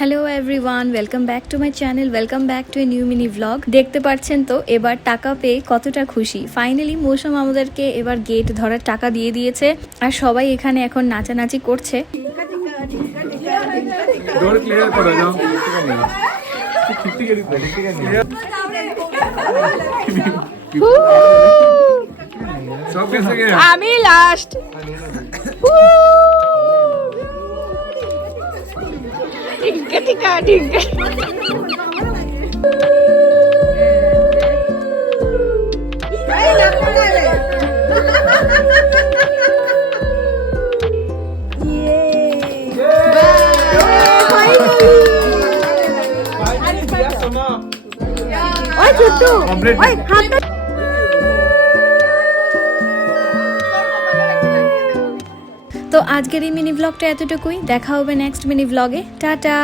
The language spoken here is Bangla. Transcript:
Hello everyone, welcome back to my channel, welcome back to a new mini blog. দেখতে পাচ্ছেন তো এবার টাকা পেয়ে কতটা খুশি। ফাইনালি মৌসুম আমাদেরকে এবার গেট ধরার টাকা দিয়ে দিয়েছে আর সবাই এখানে এখন নাচানাচি করছে। আমি লাস্ট। টিকা টিকা টিকা। ওই ছোট্টু, ওই হাতটা। তো আজকের এই মিনি ব্লগটা এতটুকুই। দেখা হবে নেক্সট মিনি ব্লগে। টাটা।